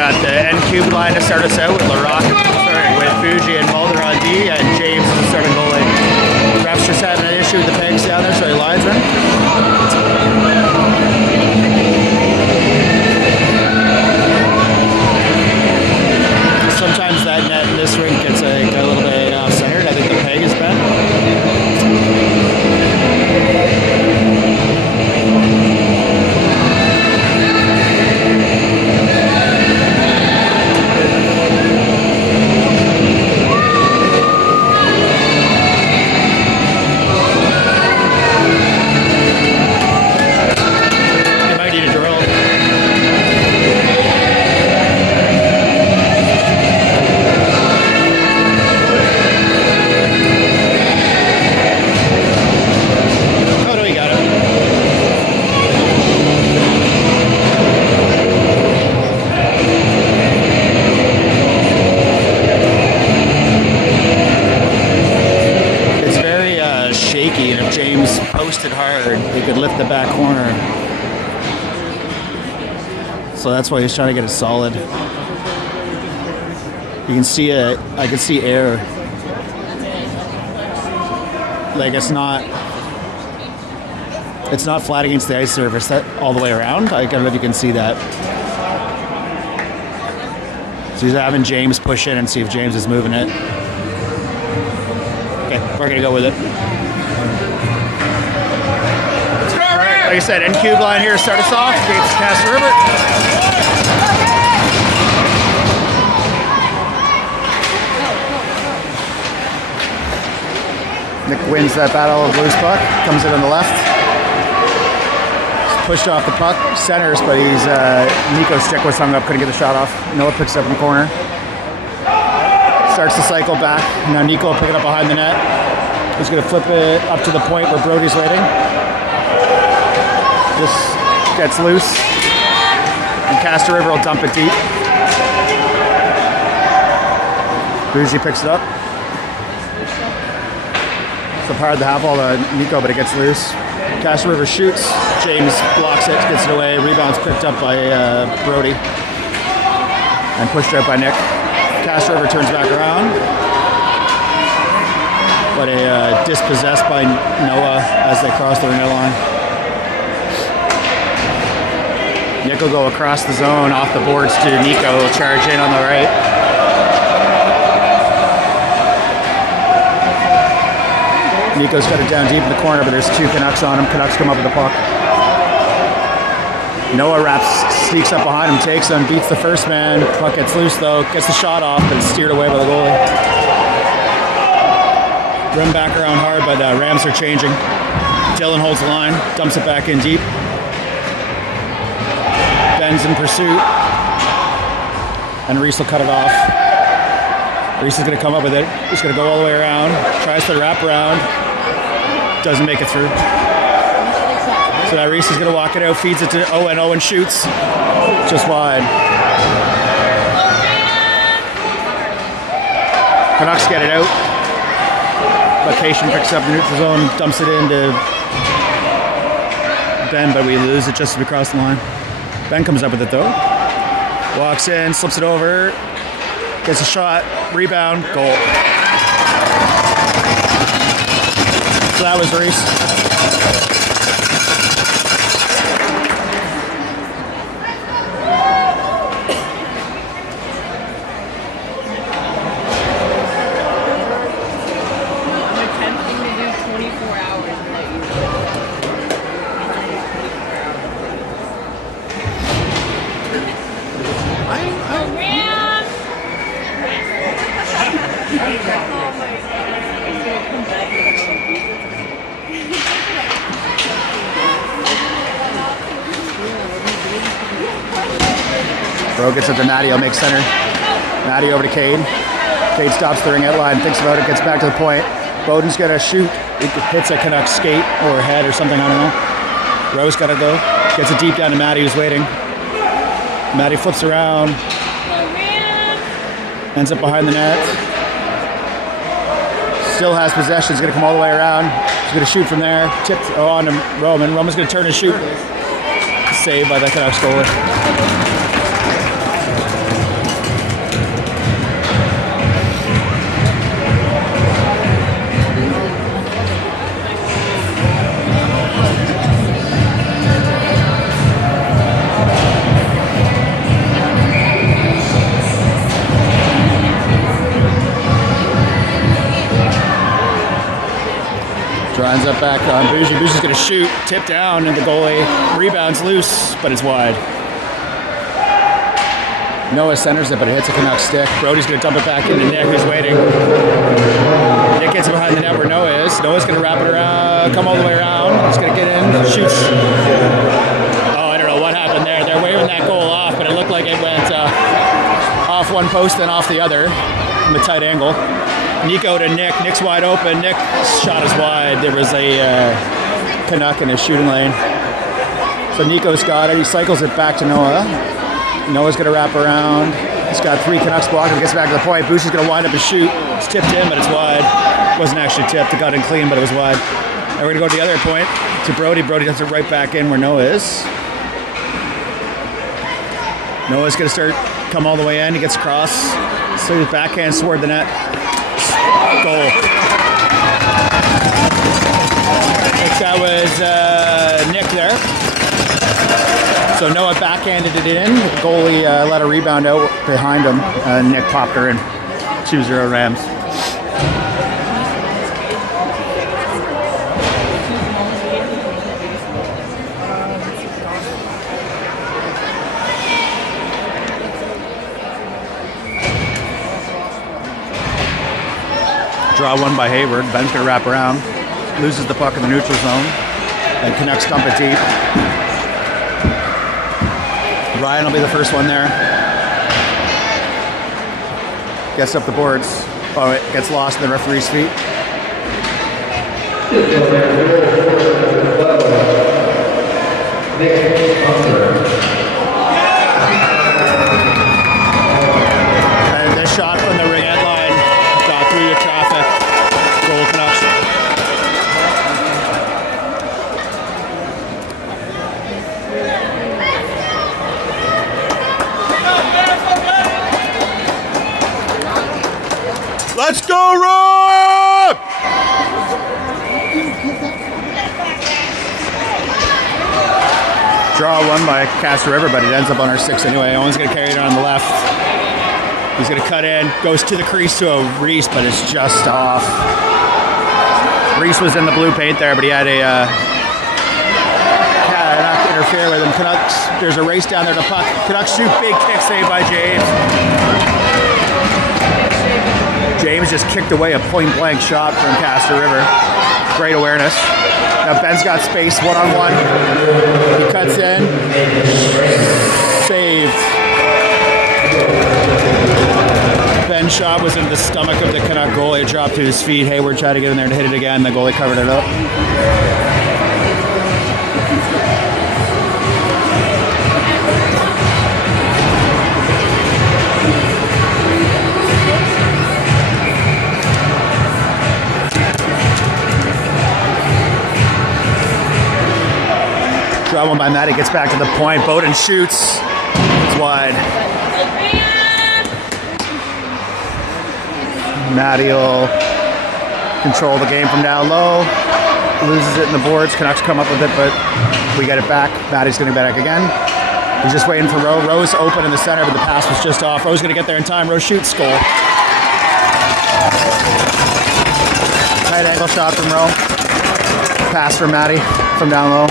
got the N-cube line to start us out with with Fuji and Mulder on D, and James is the starting goalie. Ref's just having an issue with the pegs down there, so he lines in. Sometimes that net in this rink gets a little bit off-centered. I think the peg is bent. He could lift the back corner, so that's why he's trying to get it solid. You can see it. I can see air. Like it's not flat against the ice surface that all the way around. I don't know if you can see that. So he's having James push in and see if James is moving it. Okay, we're gonna go with it. Like I said, N-cube line here to start us off. Gates Castle River. Nick wins that battle of loose puck. Comes in on the left. He's pushed off the puck. Centers, but he's Nico's stick was hung up. Couldn't get the shot off. Noah picks it up in the corner. Starts the cycle back. Now Nico will pick it up behind the net. He's going to flip it up to the point where Brody's waiting. This gets loose, and Castor River will dump it deep. Bougie picks it up. It's a hard to have all the Nico, but it gets loose. Castor River shoots. James blocks it, gets it away. Rebound's picked up by Brody and pushed out by Nick. Castor River turns back around, but a dispossessed by Noah as they cross the ring line. Nick will go across the zone off the boards to Nico, charge in on the right. Nico's got it down deep in the corner, but there's two Canucks on him. Canucks come up with the puck. Noah sneaks up behind him, takes him, beats the first man. Puck gets loose though, gets the shot off, but it's steered away by the goalie. Run back around hard, but Rams are changing. Dylan holds the line, dumps it back in deep. Ben's in pursuit, and Reese will cut it off. Reese is going to come up with it. He's going to go all the way around, tries to wrap around, doesn't make it through. So now Reese is going to walk it out, feeds it to Owen. Owen shoots just wide. Canucks get it out. Location picks up the neutral zone, dumps it into Ben, but we lose it just across the line. Ben comes up with it though. Walks in, slips it over, gets a shot, rebound, goal. So that was Reese. I'm attempting to do 24 hours without you. Bro gets up to Matty, I'll make center. Matty over to Cade. Cade stops the ring out line, thinks about it, gets back to the point. Bowden's gonna shoot. It hits a Canucks skate or head or something, I don't know. Rose gotta go. Gets it deep down to Matty, who's waiting. Matty flips around. Ends up behind the net. Still has possession. He's going to come all the way around. He's going to shoot from there. Tipped on to Roman. Roman's going to turn and shoot. Saved by the Canucks goalie. Lines up back on Bougie. Bougie's going to shoot. Tip down, and the goalie rebounds loose, but it's wide. Noah centers it, but it hits a Canucks stick. Brody's going to dump it back into Nick, who's waiting. Nick gets it behind the net where Noah is. Noah's going to wrap it around, come all the way around. He's going to get in, shoots. Oh, I don't know what happened there. They're waving that goal off, but it looked like it went off one post and off the other from a tight angle. Nico to Nick. Nick's wide open. Nick's shot is wide. There was a Canuck in his shooting lane. So Nico's got it. He cycles it back to Noah. Noah's going to wrap around. He's got 3 Canucks blocked. He gets back to the point. Bougie's going to wind up and shoot. It's tipped in, but it's wide. It wasn't actually tipped. It got in clean, but it was wide. And we're going to go to the other point to Brody. Brody does it right back in where Noah is. Noah's going to come all the way in. He gets across. So his backhand toward the net. Goal. I think that was Nick there. So Noah backhanded it in. The goalie let a rebound out behind him. Nick popped her in. 2-0 Rams. Draw one by Hayward. Ben's going to wrap around. Loses the puck in the neutral zone. And Canucks dump it deep. Ryan will be the first one there. Gets up the boards. Oh, it gets lost in the referee's feet. And the shot from the ring end line got through the traffic. Goal Canucks. Let's go, Rob! Draw one by Castor River, but it ends up on our 6 anyway. Owen's going to carry it on the left. He's going to cut in, goes to the crease to a Reese, but it's just off. Reese was in the blue paint there, but he had a not to interfere with him. Canucks, there's a race down there to puck. Canucks shoot, big kick saved by James. James just kicked away a point-blank shot from Castor River. Great awareness. Now Ben's got space, one-on-one. He cuts in. Saved. Ben's shot was in the stomach of the Canuck goalie. It dropped to his feet. Hayward tried to get in there to hit it again. The goalie covered it up. Draw one by Matty, gets back to the point. Bowden shoots. It's wide. Matty will control the game from down low. Loses it in the boards. Canucks come up with it, but we get it back. Matty's going to be back again. He's just waiting for Rowe. Rowe's open in the center, but the pass was just off. Rowe's going to get there in time. Rowe shoots, goal. Tight angle shot from Rowe. Pass from Matty from down low.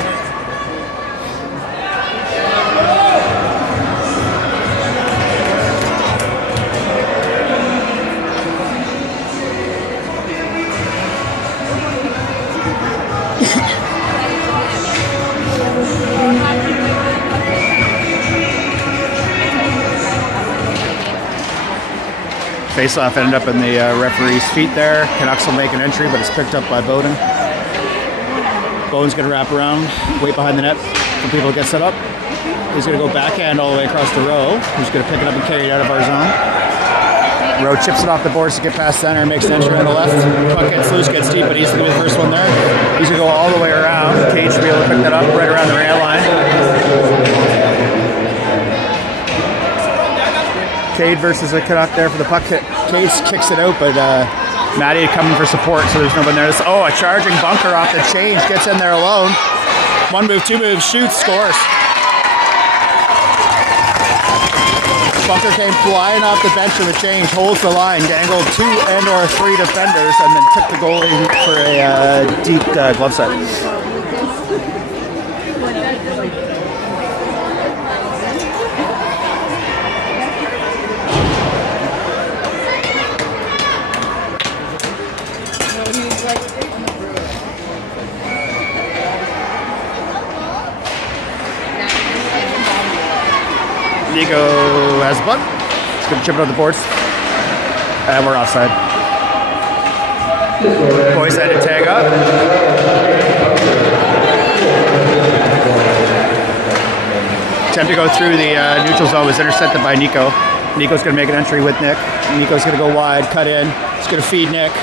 Face-off ended up in the referee's feet there. Canucks will make an entry, but it's picked up by Bowden. Bowden's going to wrap around, wait behind the net for people to get set up. He's going to go backhand all the way across the row. He's going to pick it up and carry it out of our zone. Rowe chips it off the boards to get past center, makes an entry on the left. Puck gets loose, gets deep, but he's going to be the first one there. He's going to go all the way around. Cage should be able to pick that up right around the rail line. Cade versus a Canuck there for the puck hit. Cade kicks it out, but Matty coming for support, so there's no one there. Oh, a charging bunker off the change. Gets in there alone. One move, two moves, shoots, scores. Bunker came flying off the bench for the change, holds the line, dangled 2 and or 3 defenders, and then took the goalie for a deep glove set. Nico has the puck. He's going to chip it on the boards. And we're offside. Boys had to tag up. Attempt to go through the neutral zone was intercepted by Nico. Nico's going to make an entry with Nick. Nico's going to go wide, cut in. He's going to feed Nick.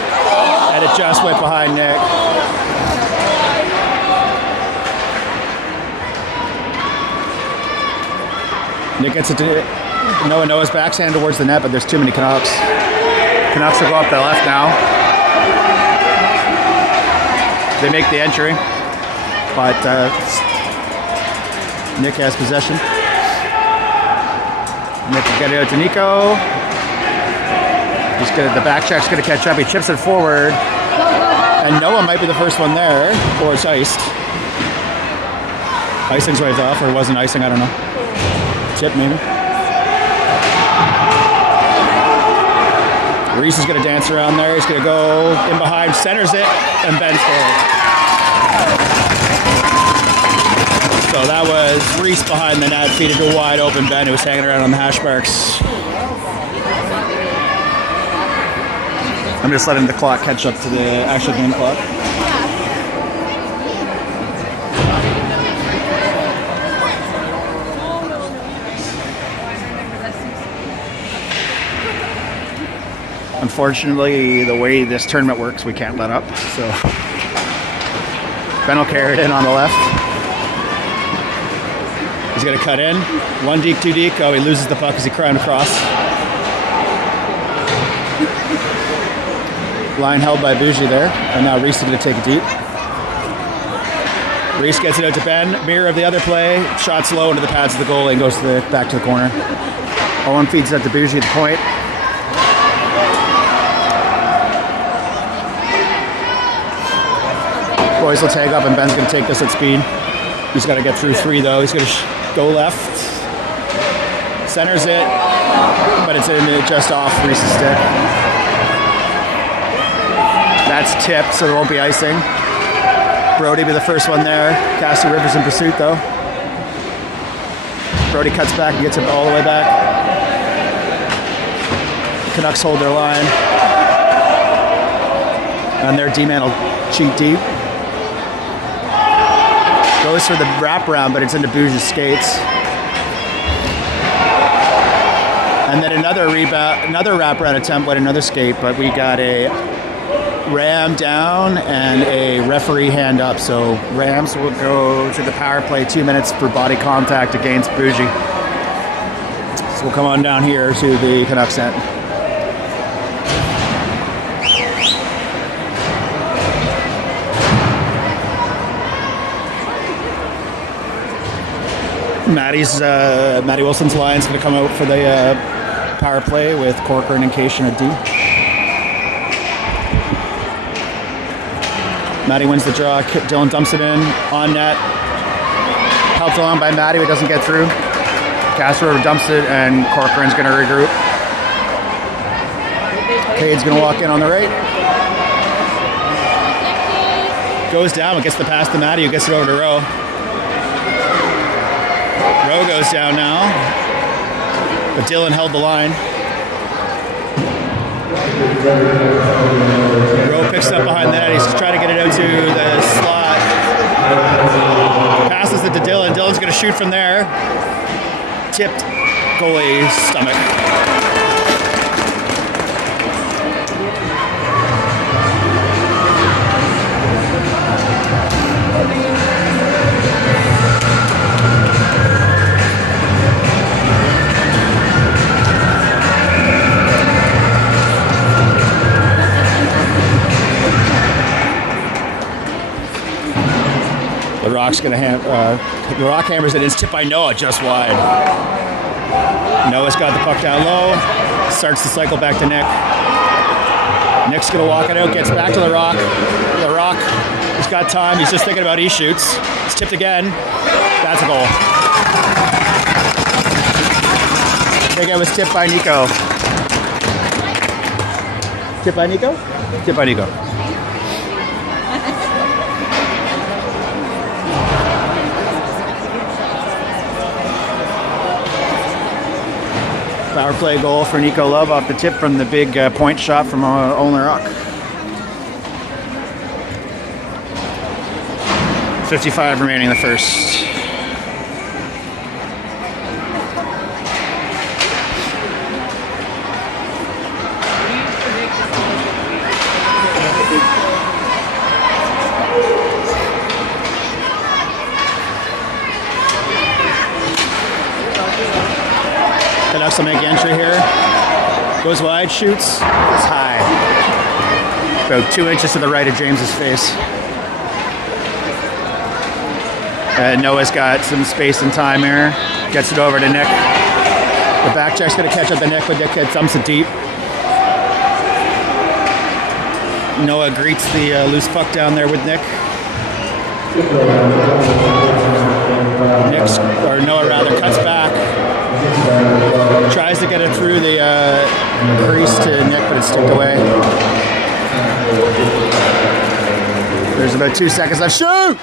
And it just went behind Nick. Nick gets it to Noah's backhand towards the net, but there's too many Canucks. Canucks will go up the left now. They make the entry, but Nick has possession. Nick will get it out to Nico. The back check's going to catch up. He chips it forward, and Noah might be the first one there, or it's iced. Icing's waved off, or it wasn't icing, I don't know. Chip maybe. Reese is going to dance around there. He's going to go in behind, centers it, and Ben scores. So that was Reese behind the net, feed it to a wide open Ben who was hanging around on the hash marks. I'm just letting the clock catch up to the actual game clock. Unfortunately, the way this tournament works, we can't let up. So Ben will carry it in on the left. He's going to cut in. 1 deke, 2 deke. Oh, he loses the puck as he cried across. Line held by Bougie there. And now Reese is going to take it deep. Reese gets it out to Ben. Mirror of the other play. Shot slow into the pads of the goalie and goes back to the corner. Owen feeds it to Bougie at the point. Boys will tag up, and Ben's going to take this at speed. He's got to get through 3, though. He's going to go left. Centers it, but it's just off Reese's stick. That's tipped, so there won't be icing. Brody be the first one there. Cassie Rivers in pursuit, though. Brody cuts back and gets it all the way back. The Canucks hold their line. And their D-man will cheat deep. Goes for the wraparound, but it's into Bougie's skates. And then another wraparound attempt with another skate, but we got a ram down and a referee hand up. So Rams will go to the power play, 2 minutes for body contact against Bougie. So we'll come on down here to the Canucks net. Matty Wilson's line is going to come out for the power play with Corcoran and Cation at D. Matty wins the draw. Dylan dumps it in on net. Helped along by Matty, but doesn't get through. Castro dumps it, and Corcoran's going to regroup. Cade's going to walk in on the right. Goes down, but gets the pass to Matty, who gets it over to Rowe. Rowe goes down now, but Dylan held the line. Rowe picks it up behind the net. He's trying to get it out to the slot. Passes it to Dylan. Dylan's going to shoot from there. Tipped goalie's stomach. The Rock hammers it. It's tipped by Noah just wide. Noah's got the puck down low. Starts the cycle back to Nick. Nick's going to walk it out. Gets back to the Rock. The Rock, he's got time. He's just thinking about he shoots. It's tipped again. That's a goal. I think it was tipped by Nico. Tipped by Nico? Tipped by Nico. Power play goal for Nico Love off the tip from the big point shot from Olin Rock. 55 remaining in the first. Canucks will make entry here. Goes wide, shoots. It's high. About 2 inches to the right of James's face. Noah's got some space and time here. Gets it over to Nick. The back check's going to catch up to Nick, but Nick dumps it deep. Noah greets the loose puck down there with Nick. Noah rather cuts back. Tries to get it through the crease to Nick, but it's tipped away. There's about 2 seconds left. Shoot!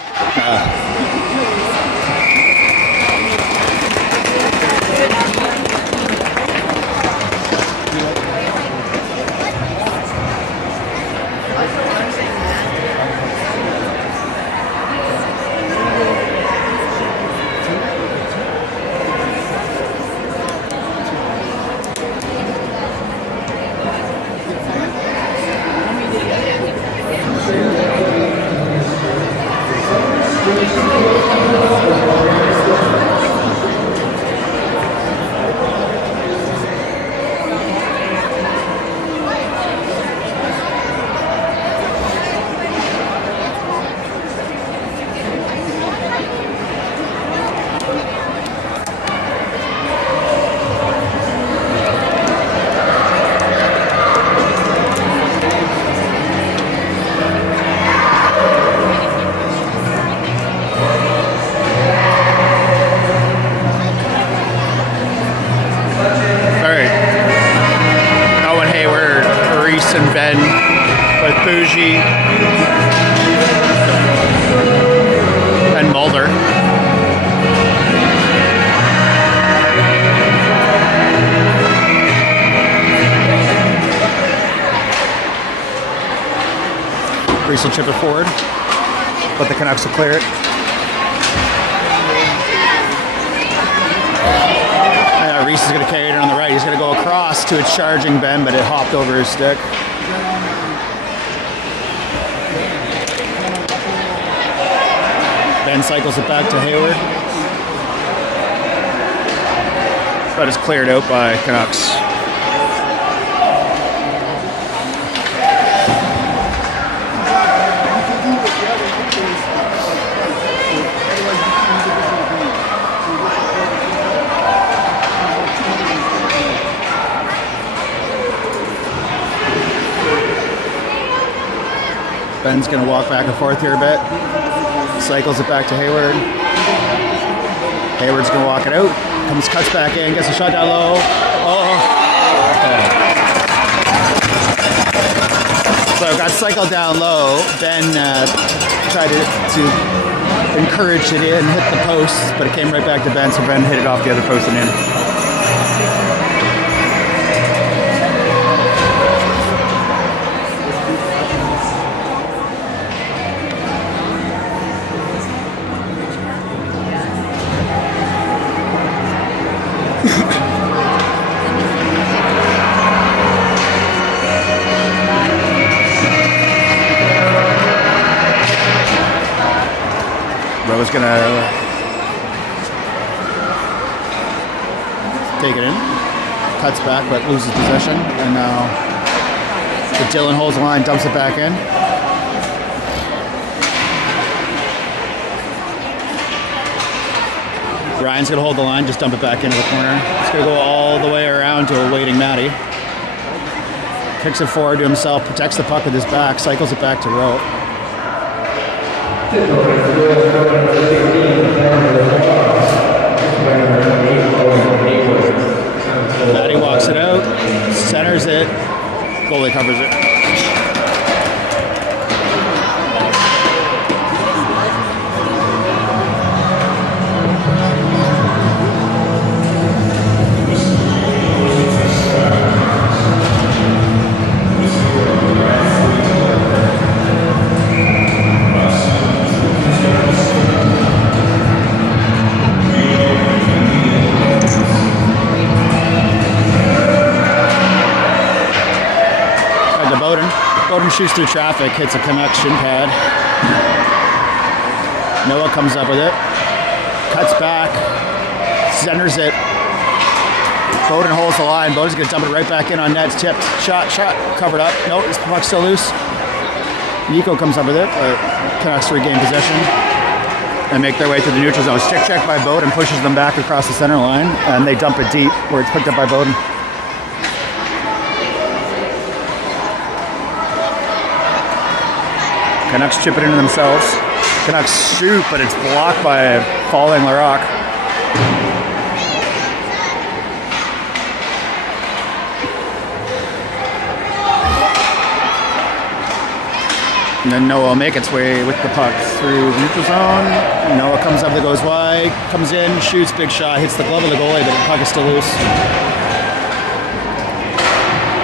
And Ben with Bougie and Mulder. Reese will chip it forward, but the Canucks will clear it. Reese is going to carry it on the right. He's going to go across to a charging Ben, but it hopped over his stick. Ben cycles it back to Hayward. But it's cleared out by Canucks. Ben's going to walk back and forth here a bit. Cycles it back to Hayward. Hayward's going to walk it out. Cuts back in, gets a shot down low. So got cycled down low. Ben tried to encourage it in, hit the post, but it came right back to Ben, so Ben hit it off the other post and in. Rowe's gonna take it in, cuts back but loses possession, and now Dylan holds the line, dumps it back in. Ryan's going to hold the line, just dump it back into the corner. It's going to go all the way around to a waiting Matty. Kicks it forward to himself, protects the puck with his back, cycles it back to Rowe. Matty walks it out, centers it, goalie covers it. Bowden shoots through traffic, hits a Canucks shin pad. Noah comes up with it, cuts back, centers it. Bowden holds the line. Bowden's going to dump it right back in on net. It's tipped. Shot, covered up. Nope, this puck's still loose. Nico comes up with it. Canucks regain possession and make their way to the neutral zone. Stick check by Bowden pushes them back across the center line, and they dump it deep where it's picked up by Bowden. Canucks chip it into themselves. Canucks shoot, but it's blocked by a falling Larocque. And then Noah will make its way with the puck through the neutral zone. Noah comes up, that goes wide, comes in, shoots, big shot, hits the glove of the goalie, but the puck is still loose.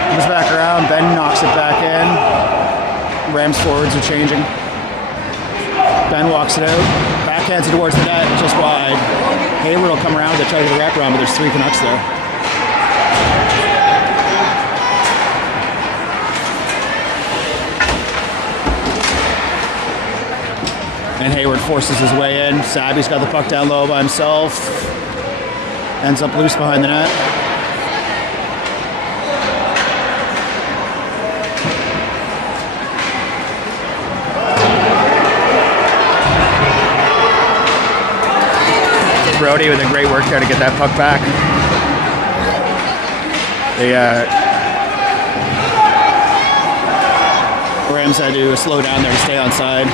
Comes back around, Ben knocks it back in. Rams forwards are changing. Ben walks it out, backhands it towards the net, just wide. Hayward will come around to try to get a wraparound, but there's 3 Canucks there. And Hayward forces his way in. Sabby's got the puck down low by himself. Ends up loose behind the net. Brody with a great work there to get that puck back. The Rams had to slow down there to stay on side.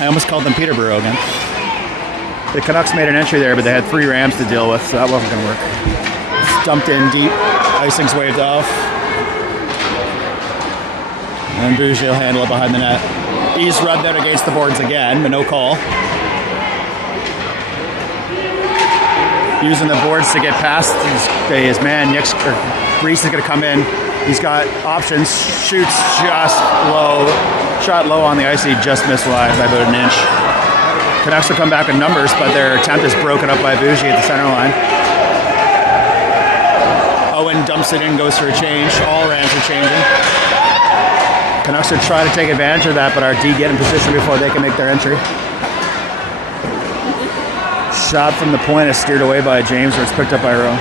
I almost called them Peterborough again. The Canucks made an entry there, but they had 3 Rams to deal with, so that wasn't going to work. It's dumped in deep. Icing's waved off. And Bougie will handle it behind the net. He's rubbed out against the boards again, but no call. Using the boards to get past his man. Reese is going to come in. He's got options. Shoots just low. Shot low on the ice. He just missed wide by about an inch. Canucks will come back with numbers, but their attempt is broken up by Bougie at the center line. Owen dumps it in, goes for a change. All Rams are changing. Canucks are trying to take advantage of that, but our D get in position before they can make their entry. Shot from the point is steered away by James, where it's picked up by Rowe.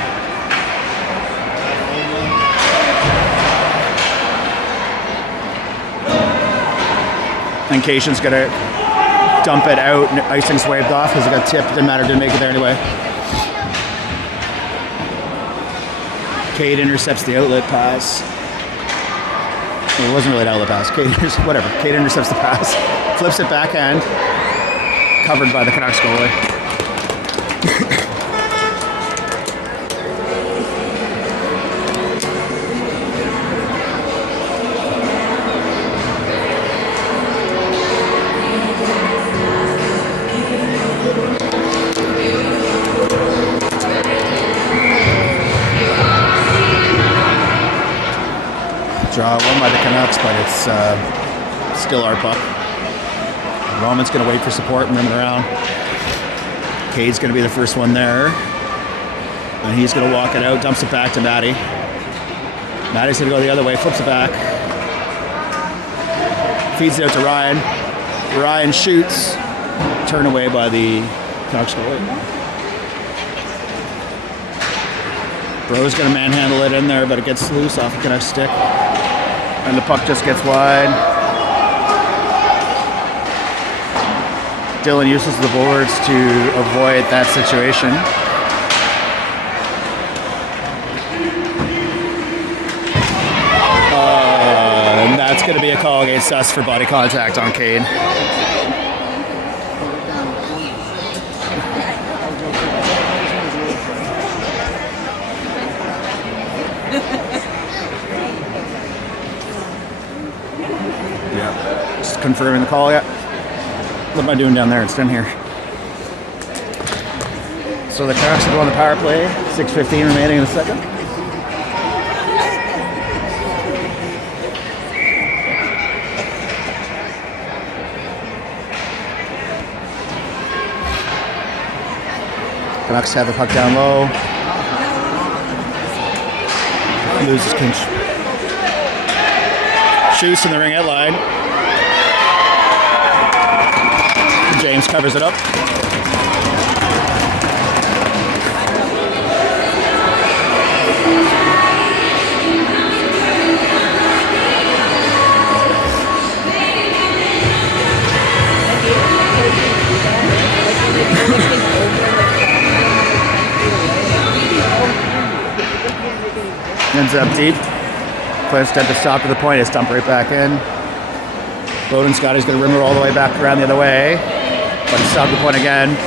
And Cation's going to dump it out. Icing's waved off because it got tipped. Didn't matter, didn't make it there anyway. Cade intercepts the outlet pass. Well, it wasn't really an outlet pass. Cade intercepts the pass. Flips it backhand. Covered by the Canucks goalie. Draw won by the Canucks, but it's still our puck. Roman's going to wait for support and run it around. Cade's going to be the first one there. And he's going to walk it out, dumps it back to Matty. Matty's going to go the other way, flips it back. Feeds it out to Ryan. Ryan shoots. Turned away by the Canucks goalie. Bro's going to manhandle it in there, but it gets loose off the Canucks stick. And the puck just gets wide. Dylan uses the boards to avoid that situation. And that's going to be a call against us for body contact on Cade. Yeah, just confirming the call. Yeah. What am I doing down there? It's down here. So the Canucks will go on the power play. 6:15 remaining in the second. Canucks have the puck down low. Loses Kinch. Shoots in the ring at line. James covers it up. Ends up deep. Player step to stop to the point. It's dumped right back in. Bowden Scotty's going to rim it all the way back around the other way. But he stopped the point again.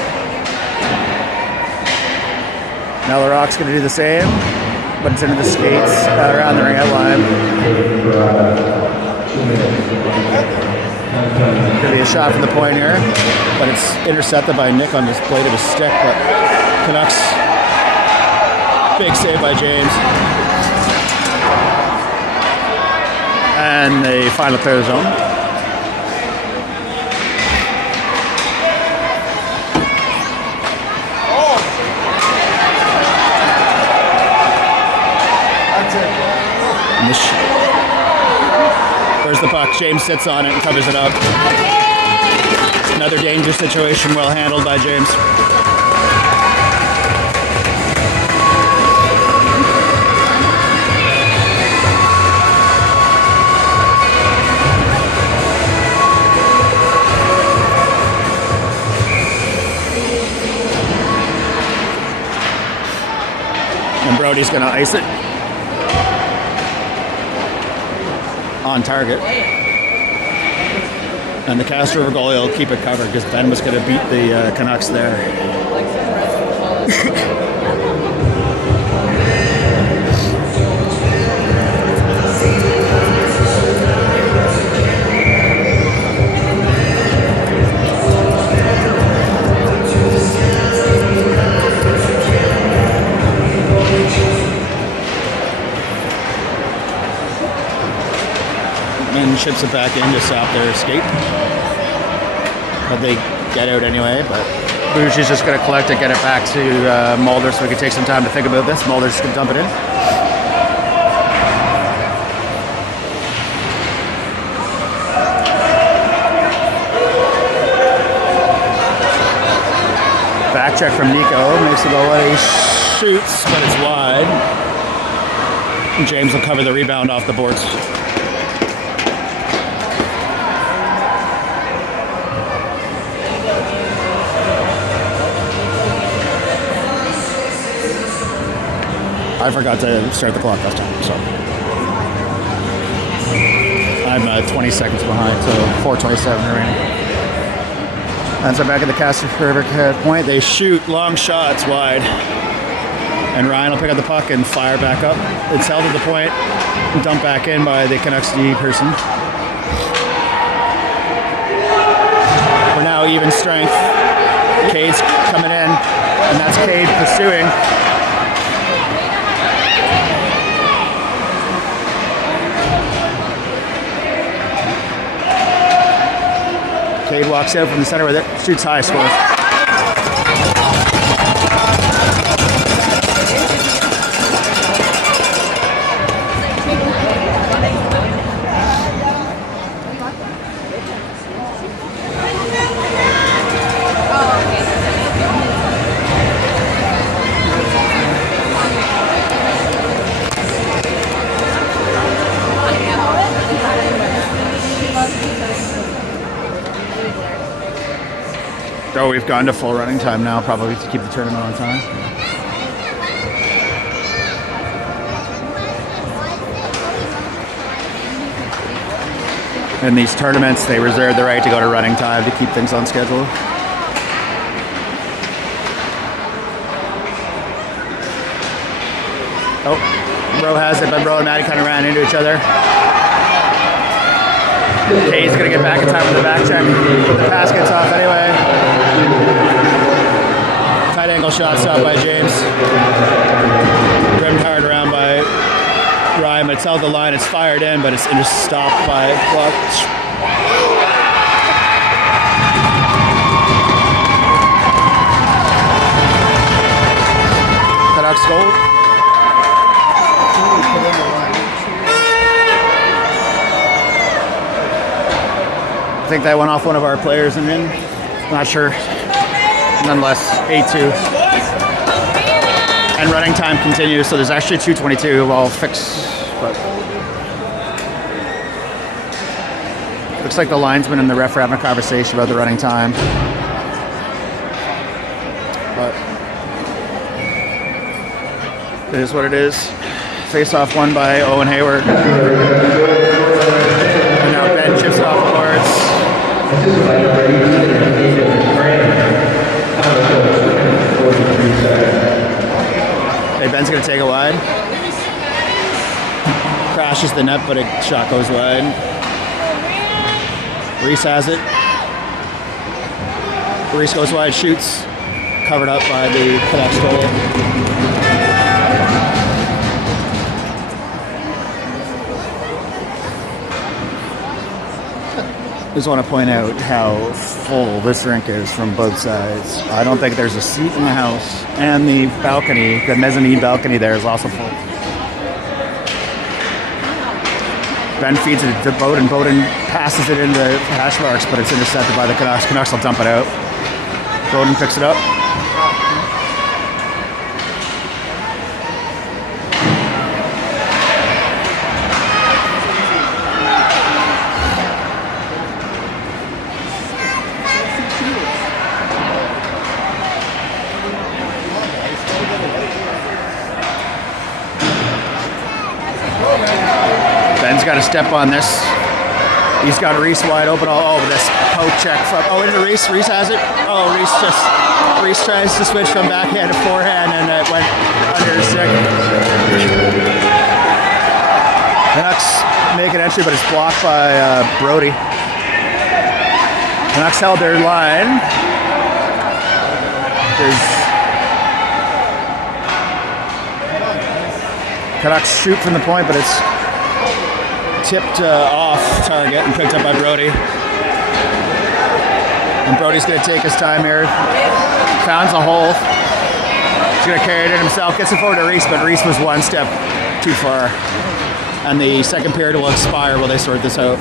Now LaRocque's going to do the same. But it's into the skates around the ring out line. Going to be a shot from the point here. But it's intercepted by Nick on this blade of his stick. But Canucks. Big save by James. And the final clear zone. And there's the puck. James sits on it and covers it up. Another dangerous situation, well handled by James. And Brody's going to ice it. On target. And the Cast River goalie will keep it covered because Ben was going to beat the Canucks there. And chips it back in to stop their escape. But they get out anyway. But Boucher's just going to collect it, get it back to Mulder so we can take some time to think about this. Mulder's just going to dump it in. Back check from Nico. Makes it away. Shoots, but it's wide. And James will cover the rebound off the boards. I forgot to start the clock last time, so I'm 20 seconds behind, so 4:27 remaining. And so back at the Cast River point, they shoot long shots wide, and Ryan will pick up the puck and fire back up. It's held at the point, and dumped back in by the Canucks D person. We're now even strength. Cade's coming in, and that's Cade pursuing. Cade walks out from the center with it, shoots high, scores. Oh, we've gone to full running time now, probably to keep the tournament on time. In these tournaments, they reserve the right to go to running time to keep things on schedule. Oh, Bro has it, but Bro and Maddie kind of ran into each other. Kay's gonna get back in time with the back check. The pass gets off anyway. Tight angle shot stopped by James. Rimmed hard around by Ryan, but it's held the line. It's fired in, but it's just stopped by block. Canucks goal. I think that went off one of our players and in. Not sure. Nonetheless, 8-2. And running time continues, so there's actually 2:22. I'll fix, but looks like the linesman and the ref are having a conversation about the running time. But it is what it is. Face-off won by Owen Hayward. And now Ben chips it off the boards. Hey, Ben's gonna take it wide. Crashes the net, but a shot goes wide. Reese has it. Reese goes wide, shoots. Covered up by the Canucks goalie. Just want to point out how full this rink is from both sides. I don't think there's a seat in the house, and the balcony, the mezzanine balcony there is also full. Ben feeds it to Bowden. Bowden passes it into hash marks, but it's intercepted by the Canucks. Canucks will dump it out. Bowden picks it up. Ben's got to step on this. He's got Reese wide open. Oh, this poke check from into Reese. Reese has it. Oh, Reese tries to switch from backhand to forehand, and it went under his stick. Canucks make an entry, but it's blocked by Brody. Canucks held their line. Canucks shoot from the point, but it's tipped off target and picked up by Brody. And Brody's going to take his time here. Founds a hole. He's going to carry it in himself. Gets it forward to Reese, but Reese was one step too far. And the second period will expire while they sort this out.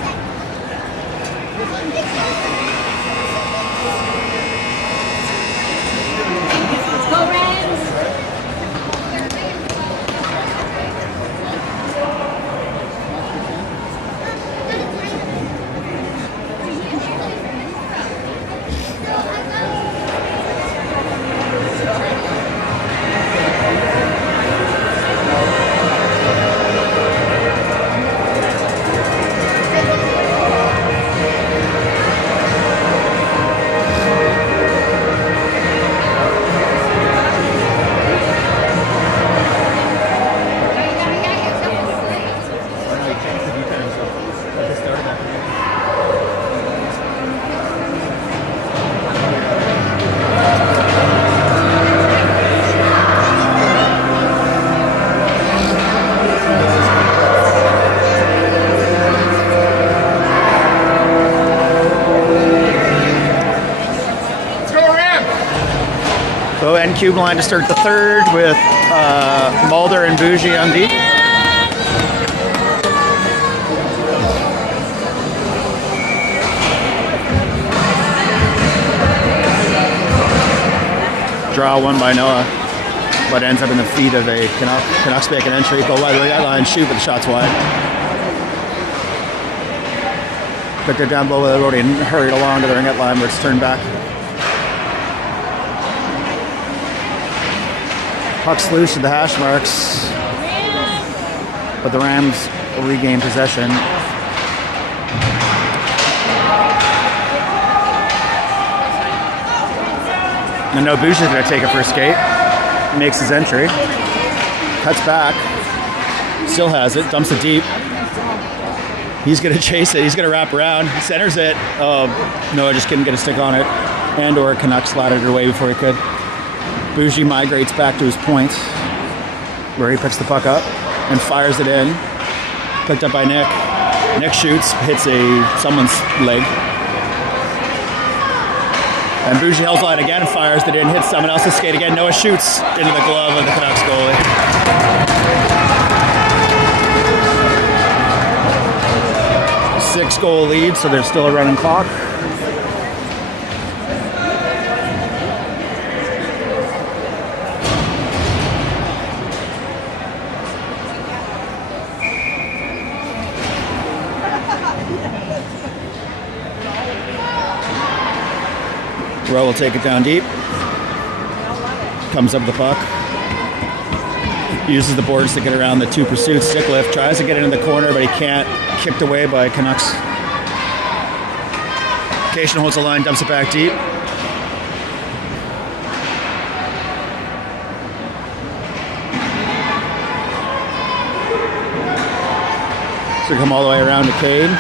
Cube line to start the third with Mulder and Bougie on D. Draw one by Noah, but ends up in the feet of a Canucks make an entry. Go wide the line, shoot, but the shot's wide. Picked it down below the road and hurried along to the ringette line where it's turned back. Puck's loose to the hash marks, but the Rams regain possession. And now Boucher's going to take a first skate. Makes his entry. Cuts back. Still has it. Dumps it deep. He's going to chase it. He's going to wrap around. He centers it. No, I just couldn't get a stick on it. And or Canucks slattered it away before he could. Bougie migrates back to his point, where he picks the puck up and fires it in. Picked up by Nick. Nick shoots, hits someone's leg. And Bougie held line again, fires it in, hits someone else's skate again. Noah shoots into the glove of the Canucks goalie. Six-goal lead, so there's still a running clock. Rowe will take it down deep. Comes up with the puck. Uses the boards to get around the two pursuits. Stick lift. Tries to get it in the corner, but he can't. Kicked away by Canucks. Cation holds the line, dumps it back deep. So come all the way around to Cade.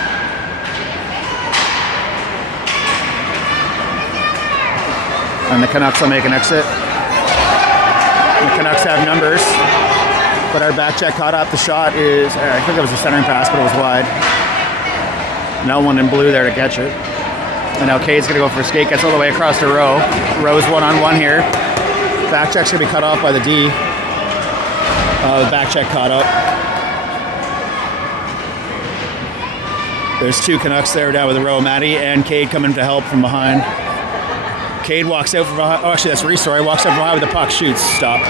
And the Canucks will make an exit. The Canucks have numbers, but our back check caught up. The shot is, I think it was a centering pass, but it was wide. No one in blue there to catch it. And now Cade's going to go for a skate, gets all the way across to Rowe. Rowe's one-on-one here. Back check's going to be cut off by the D. The back check caught up. There's two Canucks there down with the Rowe. Matty and Cade coming to help from behind. Cade walks out from behind. Oh, actually, that's Reese. Sorry. Walks out from behind with the puck. Shoots. Stop.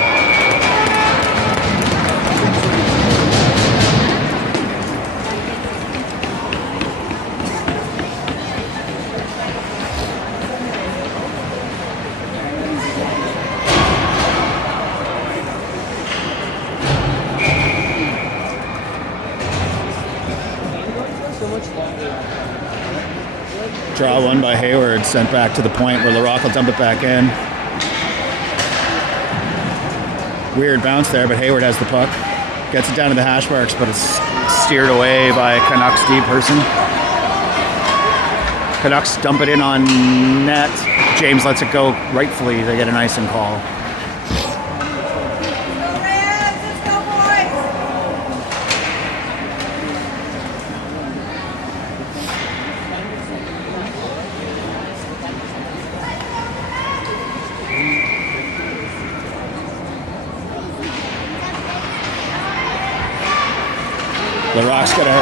Draw one by Hayward, sent back to the point where LaRock will dump it back in. Weird bounce there, but Hayward has the puck. Gets it down to the hash marks, but it's steered away by Canucks D person. Canucks dump it in on net. James lets it go rightfully. They get an icing call. LaRock's going to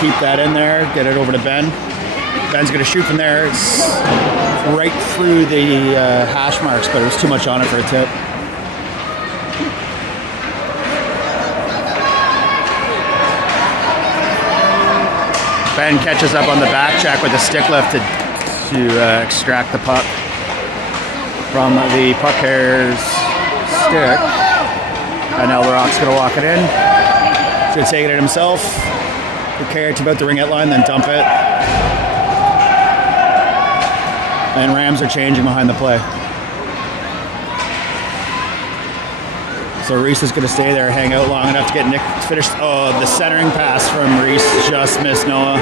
keep that in there, get it over to Ben. Ben's going to shoot from there. It's right through the hash marks, but it was too much on it for a tip. Ben catches up on the back check with a stick lift to extract the puck from the puck carrier's stick. And now LaRock's going to walk it in. He's going to take it himself. He'll carry it to about the ringette line, then dump it. And Rams are changing behind the play. So Reese is going to stay there, hang out long enough to get Nick to finish. Oh, the centering pass from Reese just missed Noah.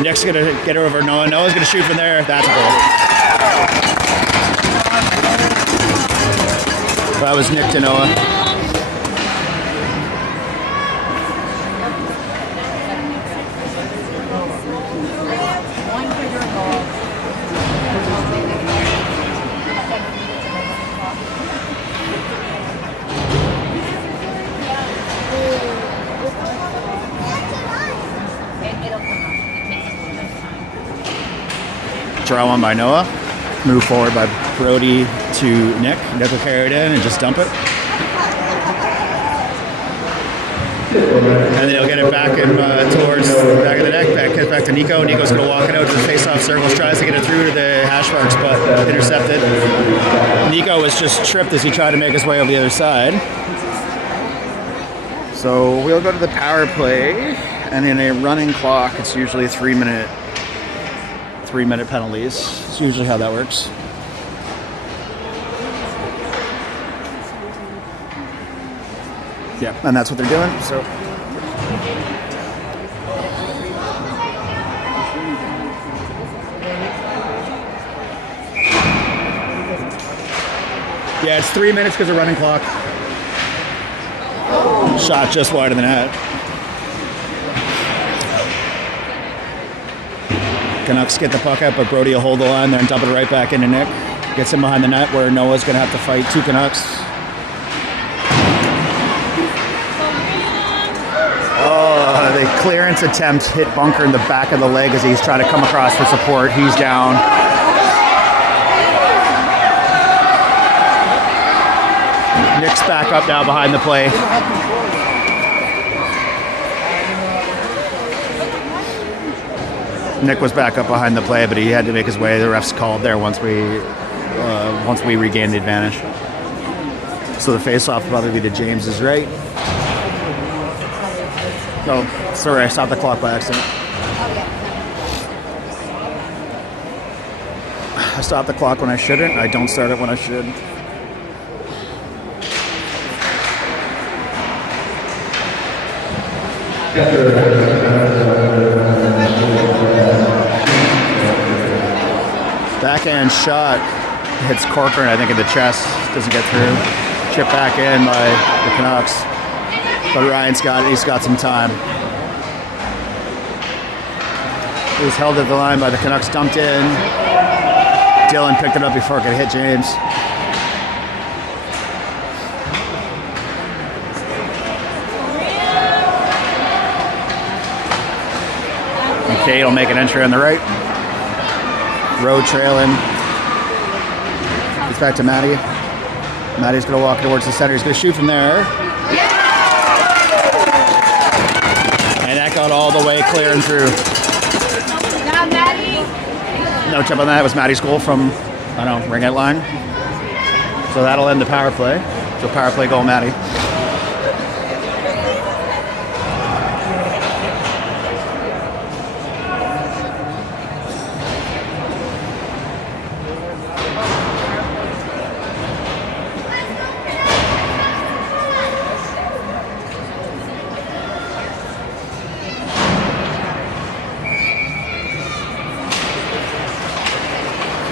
Nick's going to get over Noah. Noah's going to shoot from there. That's a goal. That was Nick to Noah. Draw one by Noah. Move forward by Brody to Nick. Nick will carry it in and just dump it. And then he'll get it back in towards the back of the net. Back to Nico. Nico's going to walk it out to the face-off circles. Tries to get it through to the hash marks, but intercepted. Nico was just tripped as he tried to make his way over the other side. So we'll go to the power play, and in a running clock, it's usually 3 minute penalties. It's usually how that works. Yeah, and that's what they're doing. So yeah, it's 3 minutes because of running clock. Shot just wide of the net. Canucks get the puck out, but Brody will hold the line there and dump it right back into Nick. Gets him behind the net where Noah's going to have to fight two Canucks. Oh, the clearance attempt hit Bunker in the back of the leg as he's trying to come across for support. He's down. Nick's back up now behind the play. Nick was back up behind the play, but he had to make his way. The refs called there once we regained the advantage. So the face-off will probably be to James's right. Oh, sorry, I stopped the clock by accident. I stopped the clock when I shouldn't. I don't start it when I should. Backhand shot hits Corcoran, I think, in the chest. Doesn't get through. Chip back in by the Canucks. But Ryan's got it. He's got some time. He was held at the line by the Canucks. Dumped in. Dylan picked it up before it could hit James. Cade will make an entry on the right. Road trailing. Gets back to Matty. Matty's going to walk towards the center. He's going to shoot from there. And that got all the way clear and through. Now, Maddie. No chip on that. It was Matty's goal from, I don't know, ring out line. So that'll end the power play. So power play goal, Matty.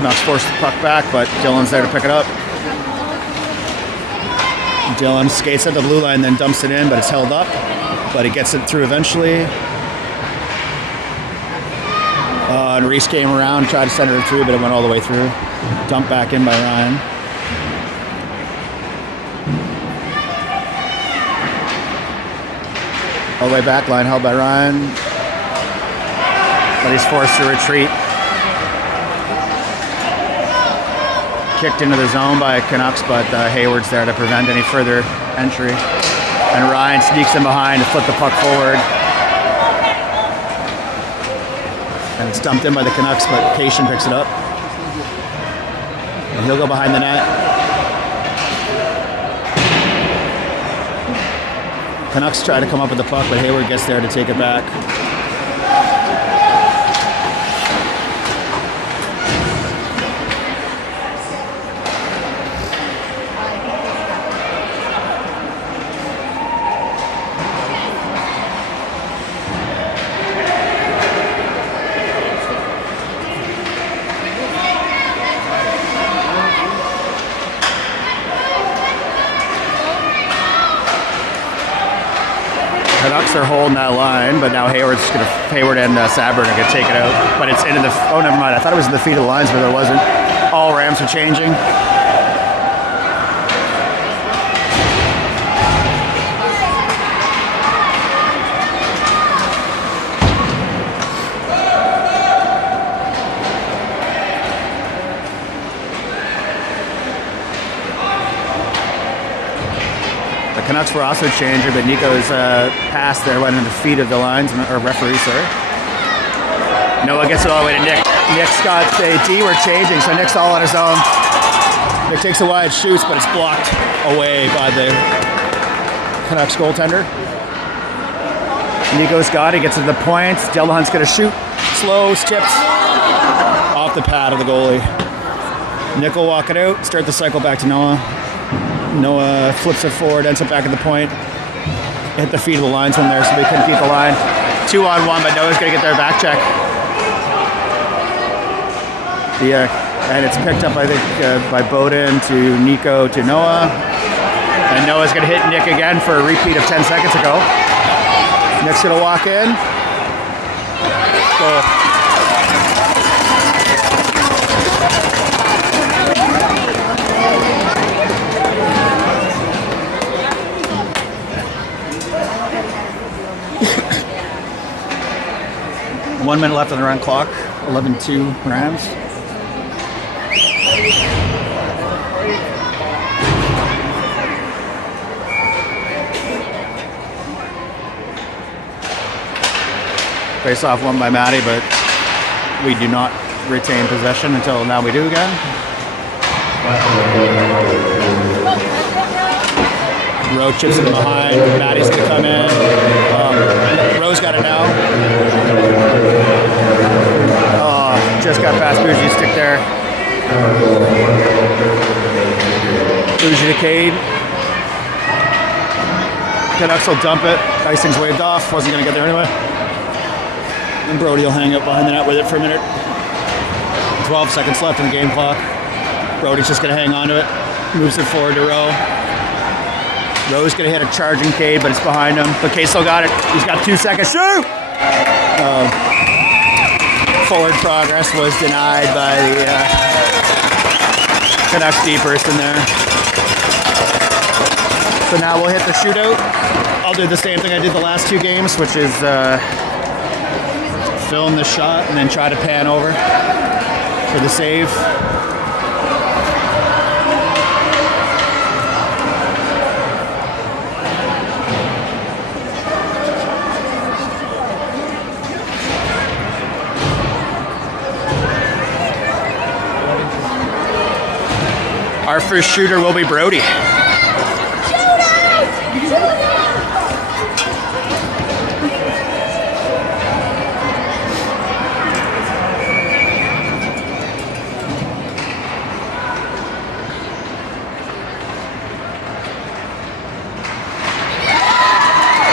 Canucks force the puck back, but Dylan's there to pick it up. Dylan skates at the blue line, then dumps it in, but it's held up. But he gets it through eventually. And Reese came around, tried to center it through, but it went all the way through. Dumped back in by Ryan. All the way back, line held by Ryan. But he's forced to retreat. Kicked into the zone by Canucks, but Hayward's there to prevent any further entry. And Ryan sneaks in behind to flip the puck forward. And it's dumped in by the Canucks, but Cation picks it up. And he'll go behind the net. Canucks try to come up with the puck, but Hayward gets there to take it back. Canucks are holding that line, but now Hayward and Sabrin are going to take it out. But it's into the. Oh, never mind. I thought it was in the feet of the lines, but there wasn't. All Rams are changing. The Canucks were also changing, but Nico's pass there went in the feet of the linesman, or referee, sorry. Noah gets it all the way to Nick. Nick's got the D, we're changing, so Nick's all on his own. Nick takes a wide, shoots, but it's blocked away by the Canucks goaltender. Nico's got it, gets to the point. Delahunt's going to shoot. Slow, tips off the pad of the goalie. Nick will walk it out, start the cycle back to Noah. Noah flips it forward, ends up back at the point. Hit the feet of the linesman there, so they couldn't keep the line. 2-on-1, but Noah's going to get their back check. And it's picked up, I think, by Bowden to Nico to Noah. And Noah's going to hit Nick again for a repeat of 10 seconds ago. Nick's going to walk in. Goal. One minute left on the round clock. 11-2 Rams. Face off won by Matty, but we do not retain possession until now we do again. Rowe chips it behind. Matty's going to come in. Rowe's got it now. Just got past Bougie, stick there. Bougie to Cade. Canucks will dump it. Icing's waved off. Wasn't going to get there anyway. And Brody will hang up behind the net with it for a minute. 12 seconds left on the game clock. Brody's just going to hang on to it. Moves it forward to Rowe. Rowe's going to hit a charging Cade, but it's behind him. But Cade still got it. He's got 2 seconds. Shoot! Forward progress was denied by the Canucks D person there. So now we'll hit the shootout. I'll do the same thing I did the last 2 games, which is film the shot and then try to pan over for the save. Our first shooter will be Brody.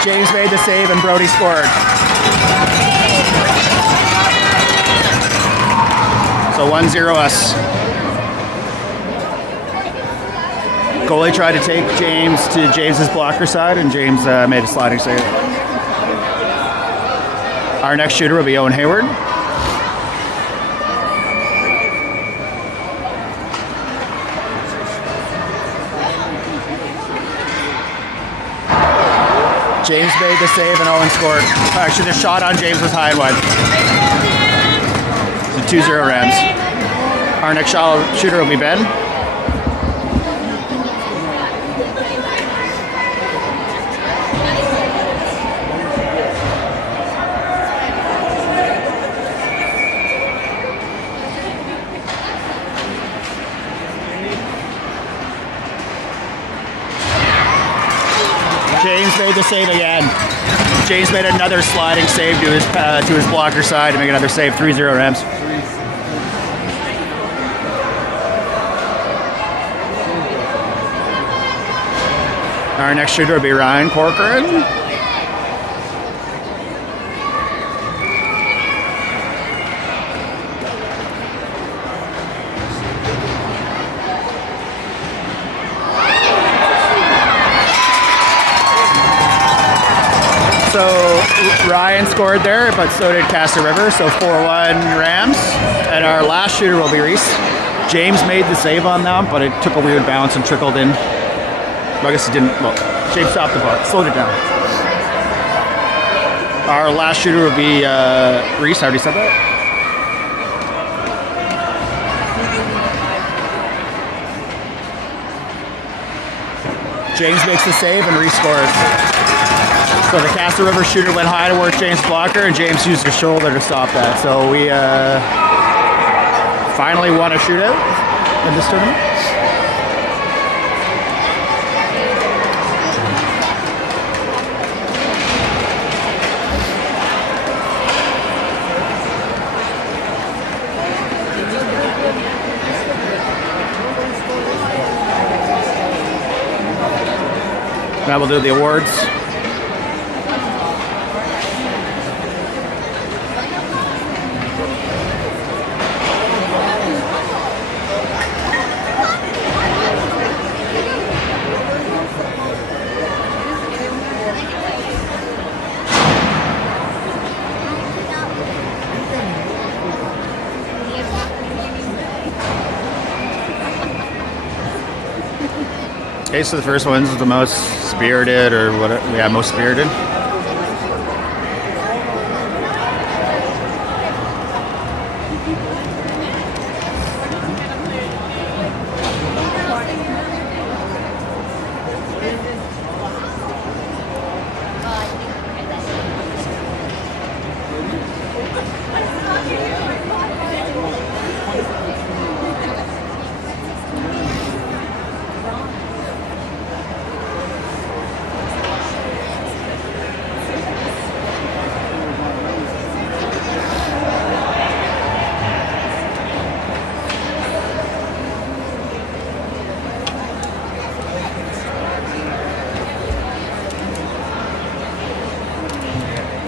James made the save and Brody scored. So 1-0 us. Goalie tried to take James to James's blocker side, and James made a sliding save. Our next shooter will be Owen Hayward. James made the save and Owen scored. Actually, the shot on James was high and wide. The 2-0 Rams. Our next shooter will be Ben. James made the save again. James made another sliding save to his blocker side to make another save. 3-0 Rams. Our next shooter will be Ryan Corcoran. So Ryan scored there, but so did Castor River. So 4-1 Rams. And our last shooter will be Reese. James made the save on them, but it took a weird bounce and trickled in. Well, I guess it didn't. Well, James stopped the puck, slowed it down. Our last shooter will be Reese. I already said that. James makes the save and rescores. So the Castle River shooter went high towards James' blocker, and James used his shoulder to stop that. So we finally won a shootout in this tournament. Now we'll do the awards. Okay, so the first one's the most spirited, or what? Yeah, most spirited.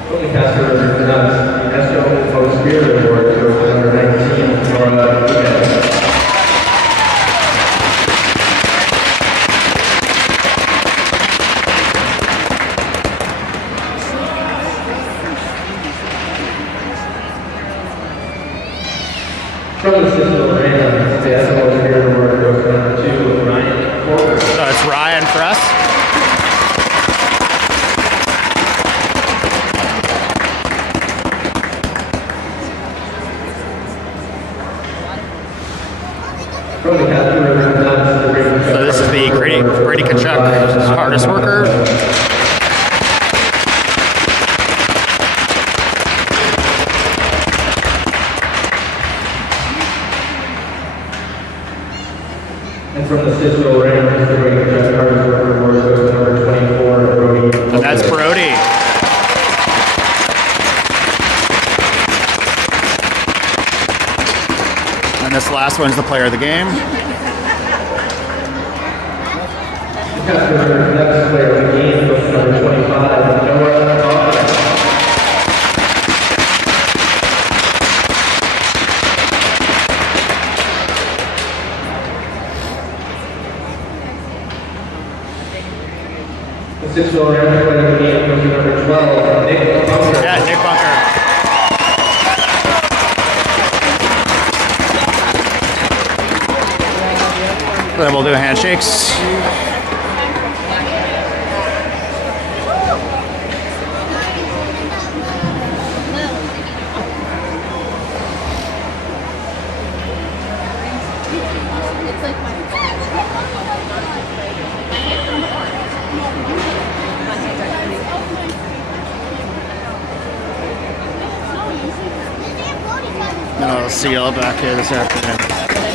From the Castle River Canucks, the National Post Spirit Award goes to number 19, Laura Diaz. From the Cicero Rams, the National Spirit Award goes to number 2, Ryan Porter. So it's Ryan for us. From the Castle River Canucks, the Brady So this is the Brady Kachuk, hardest worker. And from the Cicero Rams, the Brady Kachuk hardest worker award goes to number 24, Brody. And that's Brody. And this last one's the player of the game. Castle River Canucks player of the game goes to number 25, Noah Hoffman. The Cicero Rams player of the game goes to number 12, Nick Bunker. Yeah, Nick Bunker. Then we'll do handshakes. And I'll see y'all back here this afternoon.